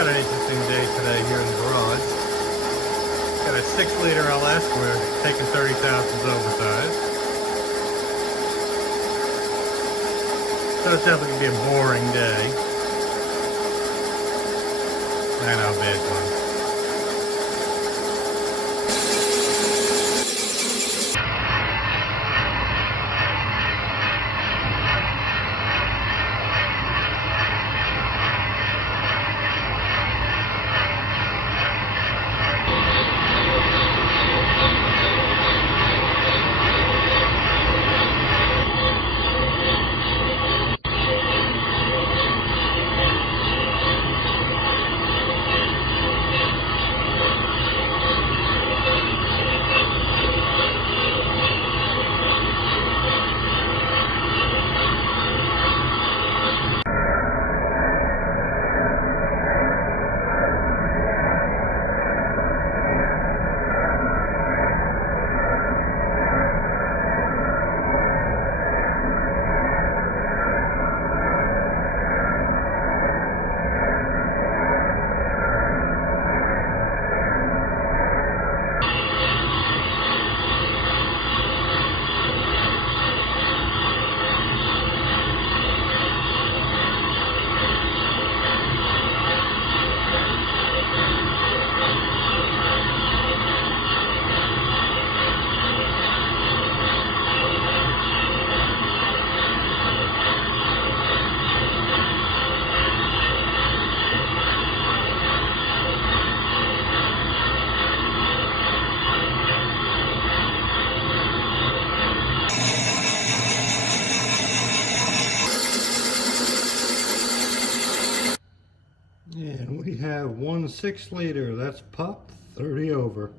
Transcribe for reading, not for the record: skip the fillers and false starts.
got an interesting day today here in the garage. Got a 6-liter LS. We're taking 30 thousandths oversized. So it's definitely going to be a boring day. I know, big one. And we have one 6-liter. That's pup 30 over.